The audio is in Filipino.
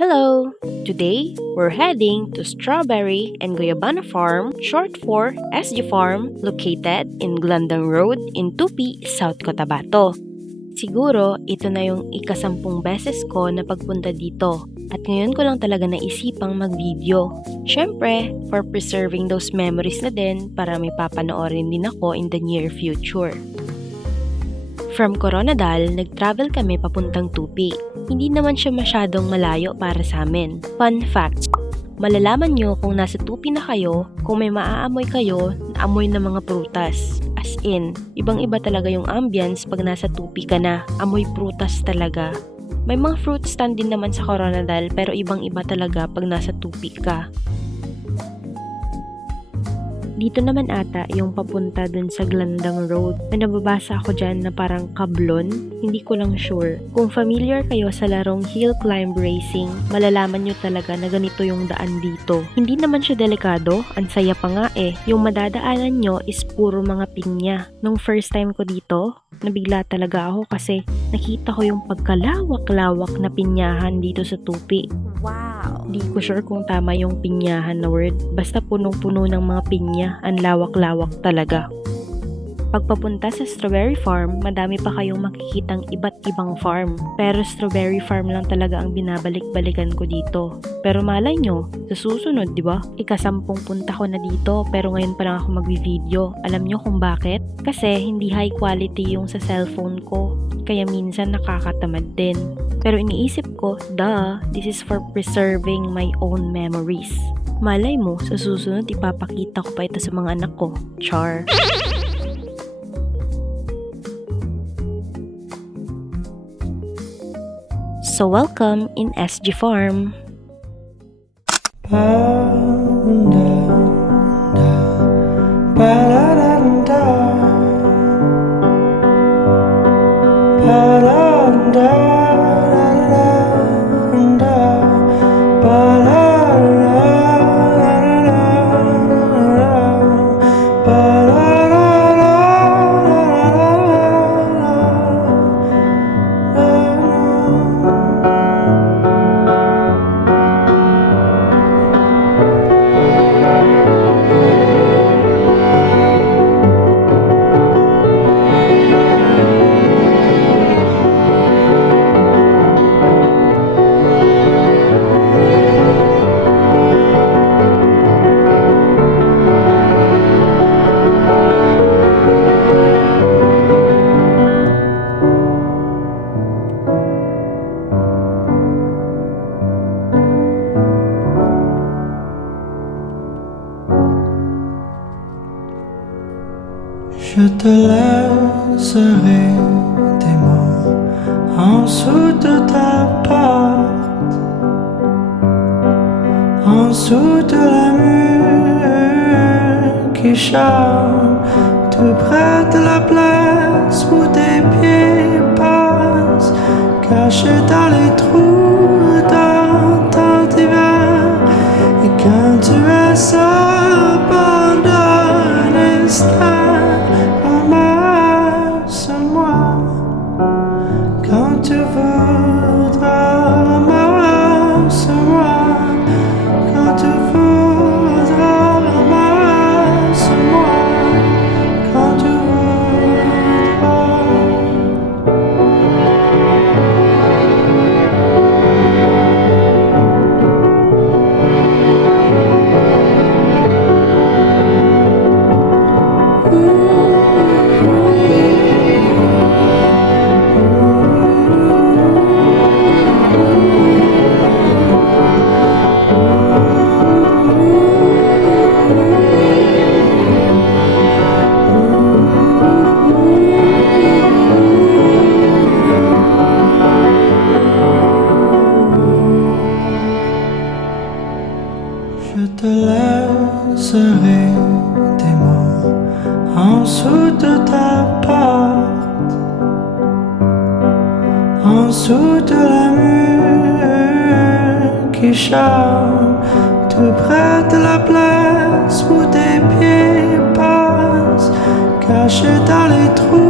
Hello! Today, we're heading to Strawberry and Guyabana Farm, short for SG Farm, located in Glendon Road in Tupi, South Cotabato. Siguro, ito na yung ikasampung beses ko na pagpunta dito at ngayon ko lang talaga naisipang mag-video. Syempre, for preserving those memories na din para may papanoorin din ako in the near future. From Coronadal, nag-travel kami papuntang Tupi. Hindi naman siya masyadong malayo para sa amin. Fun fact, malalaman nyo kung nasa Tupi na kayo kung may maaamoy kayo na amoy ng mga prutas. As in, ibang-iba talaga yung ambience pag nasa Tupi ka na, amoy prutas talaga. May mga fruit stand din naman sa Coronadal pero ibang-iba talaga pag nasa Tupi ka. Dito naman ata yung papunta dun sa Glendon Road. May nababasa ako dyan na parang kablon. Hindi ko lang sure. Kung familiar kayo sa larong hill climb racing, malalaman nyo talaga na ganito yung daan dito. Hindi naman siya delikado. Ang saya pa nga eh. Yung madadaanan nyo is puro mga pinya. Nung first time ko dito, nabigla talaga ako kasi nakita ko yung pagkalawak-lawak na pinyahan dito sa Tupi. Wow! Di ko sure kung tama yung pinyahan na word. Basta punong-puno ng mga pinya. Ang lawak-lawak talaga. Pagpapunta sa Strawberry Farm, madami pa kayong makikitang iba't ibang farm. Pero Strawberry Farm lang talaga ang binabalik-balikan ko dito. Pero malay nyo, sa susunod, di ba? Ikasampung punta ko na dito pero ngayon pa lang ako magvi-video. Alam nyo kung bakit? Kasi hindi high quality yung sa cellphone ko. Kaya minsan nakakatamad din. Pero iniisip ko, this is for preserving my own memories. Malay mo, sa susunod ipapakita ko pa ito sa mga anak ko. Char. So welcome in SG Farm. Je te laisserai des mots en dessous de ta porte, en dessous de la mur qui chante, tout près de la place où tes pieds passent, cachés dans les trous dans ton divan. Et quand tu es seul pendant un instant, ramasse-moi quand tu voudras, ramasse-moi quand tu voudras, ramasse-moi quand tu voudras. Je te laisserai des mots en dessous de ta porte, en dessous de la mur qui chante, tout près de la place où tes pieds passent, cachés dans les trous